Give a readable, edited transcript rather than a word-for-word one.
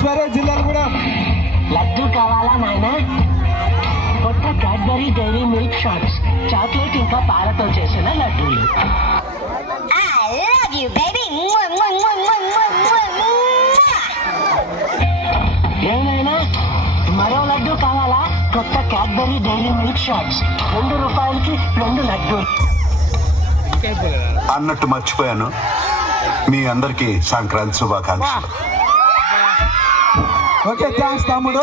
స్వరాజ్ జిల్లాలో కూడా లడ్డు కావాలా నాయనా? కొత్త Cadbury Dairy Milk shots, chocolate ఇంకా పాలతో చేసిన లడ్డూలు. ఏమైనా మరో లడ్డు కావాలా? కొత్త క్యాడ్బరీ డైరీ మిల్క్ షాట్స్, 2 రూపాయలకి 2 లడ్డూలు. అన్నట్టు మర్చిపోయాను, మీ అందరికీ సంక్రాంతి శుభాకాంక్షలు. ఓకే, థ్యాంక్స్ తమ్ముడు.